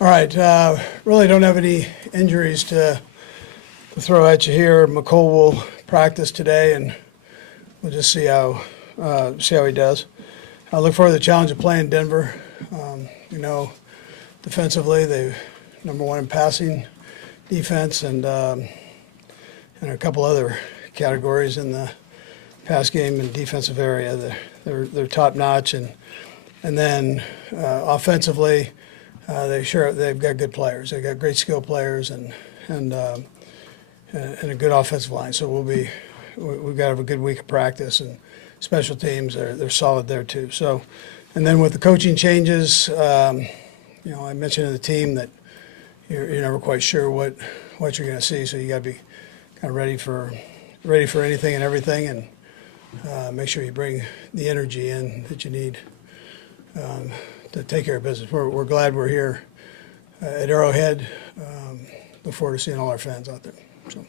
All right, really don't have any injuries to throw at you here. Mecole will practice today, and we'll just see how he does. I look forward to the challenge of playing Denver. Defensively, they're number one in passing defense, and a couple other categories in the pass game and defensive area. They're top notch, and then offensively, they've got good players. They've got great skill players and a good offensive line. So we've got to have a good week of practice, and special teams they're solid there too. So, and then with the coaching changes, I mentioned to the team that you're never quite sure what you're going to see. So you got to be kind of ready for anything and everything, and make sure you bring the energy in that you need to take care of business. We're glad we're here at Arrowhead. Look forward to seeing all our fans out there. So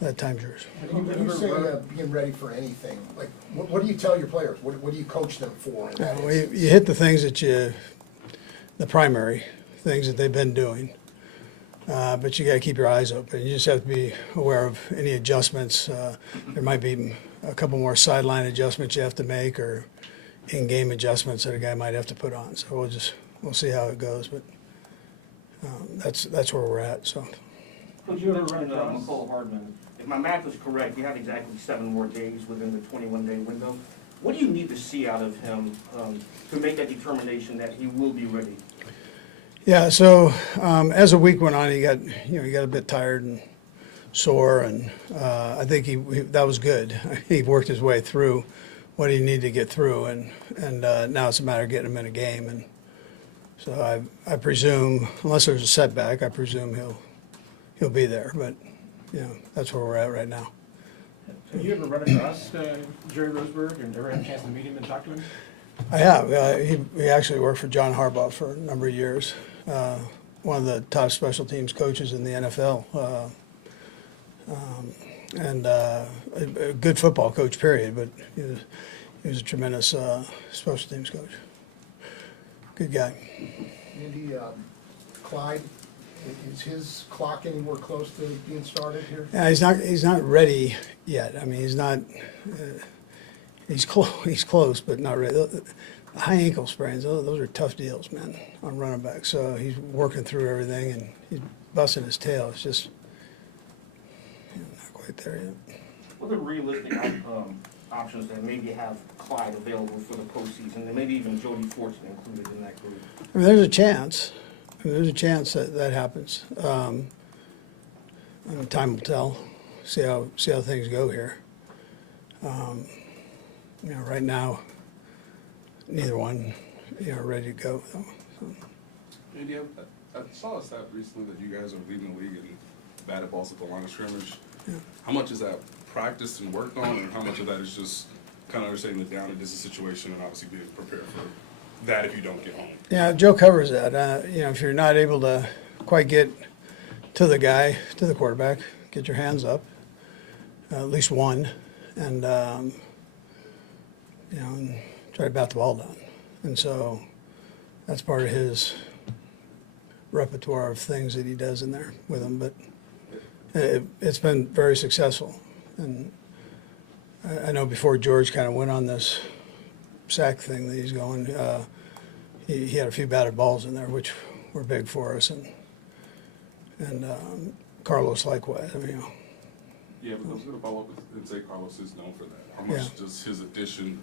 that time's yours. When you say being ready for anything, like what do you tell your players? What do you coach them for? You hit the things the primary things that they've been doing. But you got to keep your eyes open. You just have to be aware of any adjustments. There might be a couple more sideline adjustments you have to make, or in-game adjustments that a guy might have to put on. So we'll see how it goes. But that's where we're at. So. Coach, you ever run Mecole Hardman? If my math is correct, you have exactly 7 more days within the 21-day window. What do you need to see out of him to make that determination that he will be ready? Yeah, so as the week went on, he got a bit tired and sore, and I think that was good. He worked his way through what he needed to get through, and now it's a matter of getting him in a game. And so I presume, unless there's a setback, I presume he'll be there. But that's where we're at right now. Have you ever run across Jerry Roseburg and ever had a chance to meet him and talk to him? I have. He actually worked for John Harbaugh for a number of years. One of the top special teams coaches in the NFL, and a good football coach, period. But he was a tremendous special teams coach. Good guy. Andy, Clyde, is his clock anywhere close to being started here? Yeah, he's not ready yet. I mean, he's not. He's close, but not ready. High ankle sprains, those are tough deals, man, on running back. So he's working through everything, and he's busting his tail. It's just not quite there yet. What are realistic options that maybe have Clyde available for the postseason, and maybe even Jody Fortson included in that group? I mean, there's a chance. There's a chance that happens. Time will tell. See how things go here. Right now, neither one, ready to go. So. Andy, I saw a stat recently that you guys are leading the league in batted balls at the line of scrimmage. Yeah. How much is that practiced and worked on, and how much of that is just kind of understanding the down and this is a situation and obviously being prepared for that if you don't get home? Yeah, Joe covers that. If you're not able to quite get to the quarterback, get your hands up, at least one, and and try to bat the ball down. And so that's part of his repertoire of things that he does in there with them. But it's been very successful. And I know before George kind of went on this sack thing that he's going, he had a few batted balls in there, which were big for us. And Carlos likewise. Yeah, but I was going to follow up and say Carlos is known for that. How much does his addition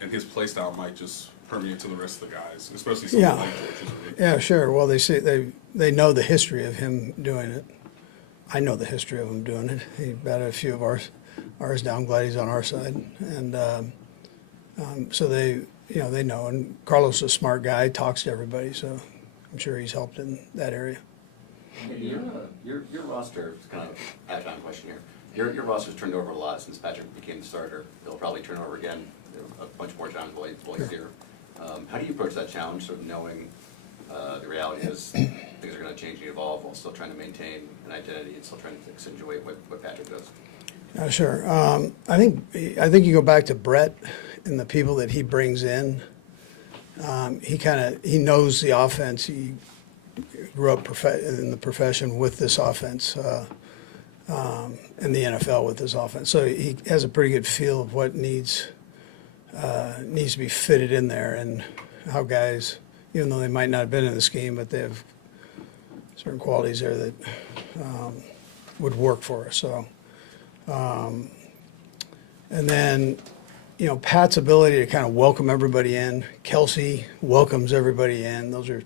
and his play style might just permeate to the rest of the guys, especially someone like George? Yeah, sure. Well, they know the history of him doing it. I know the history of him doing it. He batted a few of ours down. I'm glad he's on our side, and so they know. And Carlos is a smart guy, talks to everybody, so I'm sure he's helped in that area. Your roster, kind of add on question here. Your roster's turned over a lot since Patrick became the starter. He'll probably turn over again a bunch more times while he's here. How do you approach that challenge, sort of knowing the reality is things are going to change and evolve while still trying to maintain an identity and still trying to accentuate what Patrick does? Sure. I think you go back to Brett and the people that he brings in. He knows the offense. grew up in the profession with this offense, in the NFL with this offense. So he has a pretty good feel of what needs to be fitted in there, and how guys, even though they might not have been in the scheme, but they have certain qualities there that would work for us. So, and then, Pat's ability to kind of welcome everybody in. Kelsey welcomes everybody in. Those are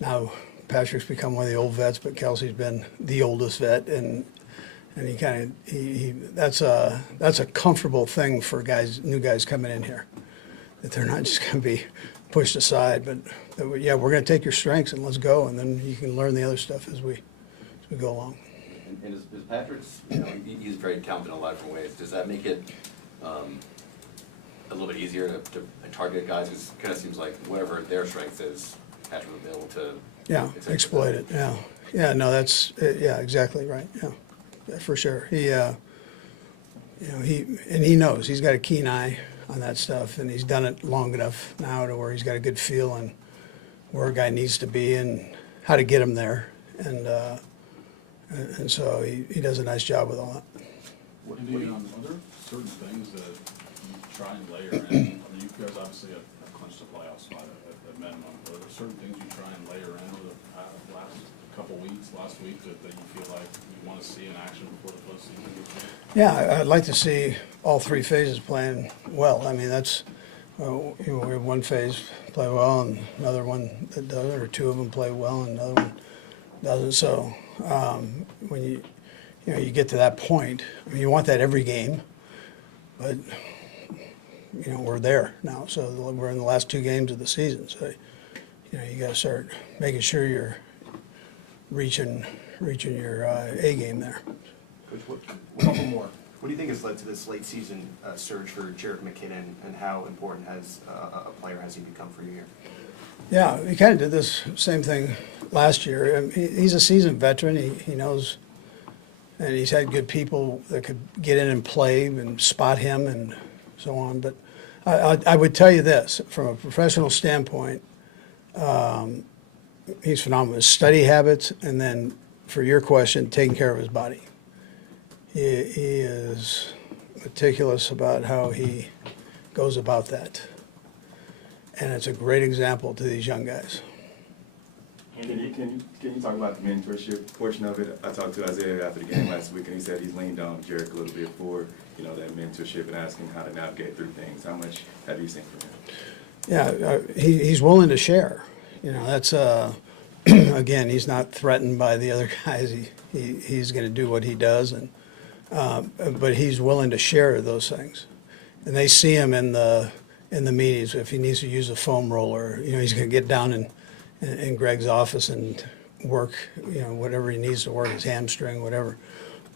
now Patrick's become one of the old vets, but Kelsey's been the oldest vet, and that's a comfortable thing for new guys coming in here, that they're not just going to be pushed aside, but that we're going to take your strengths and let's go, and then you can learn the other stuff as we go along. And is Patrick's, he's very talented in a lot of different ways. Does that make it a little bit easier to target guys? Because it kind of seems like whatever their strength is, Patrick will be able to Exploit it. No, that's exactly right. Yeah, for sure. He he knows, he's got a keen eye on that stuff, and he's done it long enough now to where he's got a good feel on where a guy needs to be and how to get him there, and so he does a nice job with all that. Are there certain things that you try and layer in? I mean, you guys obviously have clinched a playoff spot at minimum, but are there certain things you try and layer in over the last couple weeks, last week, that you feel like you want to see in action before the postseason? Yeah, I'd like to see all three phases playing well. I mean, that's, we have one phase play well and another one that doesn't, or two of them play well and another one doesn't. So when you get to that point, I mean, you want that every game, but we're there now. So we're in the last two games of the season. So you got to start making sure you're reaching your A game there. Coach, a couple more. What do you think has led to this late season surge for Jerick McKinnon, and how important has a player has he become for you here? Yeah, he kind of did this same thing last year. I mean, he's a seasoned veteran. He knows, and he's had good people that could get in and play and spot him and so on. But I would tell you this, from a professional standpoint, he's phenomenal. His study habits, and then for your question, taking care of his body. He is meticulous about how he goes about that. And it's a great example to these young guys. Can you talk about the mentorship portion of it? I talked to Isaiah after the game last week, and he said he's leaned on Jerick a little bit for that mentorship and asking how to navigate through things. How much have you seen from him? Yeah, he's willing to share. That's again, he's not threatened by the other guys. He's going to do what he does, but he's willing to share those things, and they see him in the meetings. If he needs to use a foam roller, he's going to get down in Greg's office and work, whatever he needs to work, his hamstring, whatever,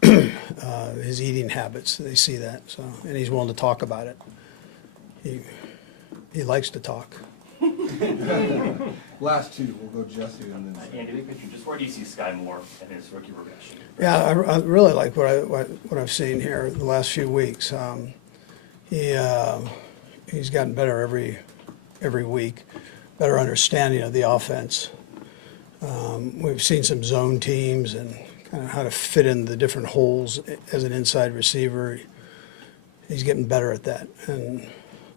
his eating habits. They see that, so, and he's willing to talk about it. He likes to talk. Last two, we'll go Jesse and then. Andy, big picture, just where do you see Sky Moore in his rookie regression? Yeah, I really like what I've seen here the last few weeks. He's gotten better every week, better understanding of the offense. We've seen some zone teams and kind of how to fit in the different holes as an inside receiver. He's getting better at that, and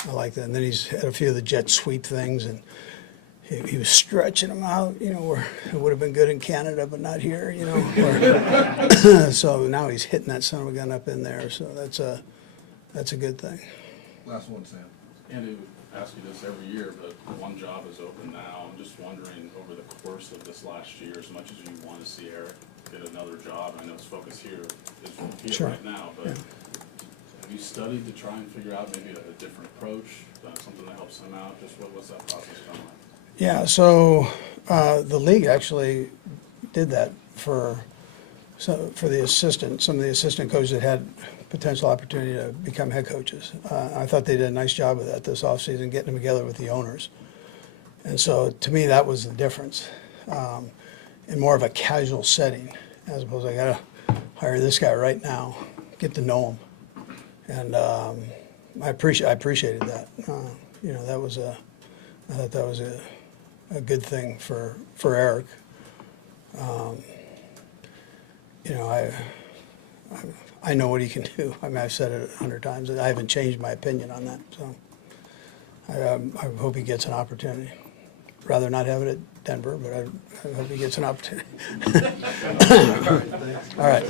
I like that. And then he's had a few of the jet sweep things, and he was stretching them out, where it would have been good in Canada, but not here, So now he's hitting that son of a gun up in there, so that's a good thing. Last one, Sam. Andy, we ask you this every year, but one job is open now. I'm just wondering, over the course of this last year, as much as you want to see Eric get another job, I know his focus here is Sure. right now, but have you studied to try and figure out maybe a different approach, something that helps him out? Just what's that process been like? Yeah, so the league actually did that for the assistant, some of the assistant coaches that had potential opportunity to become head coaches. I thought they did a nice job of that this offseason, getting them together with the owners. And so to me, that was the difference, in more of a casual setting, as opposed to I got to hire this guy right now, get to know him. And I appreciated that. I thought that was a good thing for Eric. You know, I know what he can do. I mean, I've said it 100 times, and I haven't changed my opinion on that, so I hope he gets an opportunity. Rather not have it at Denver, but I hope he gets an opportunity. All right.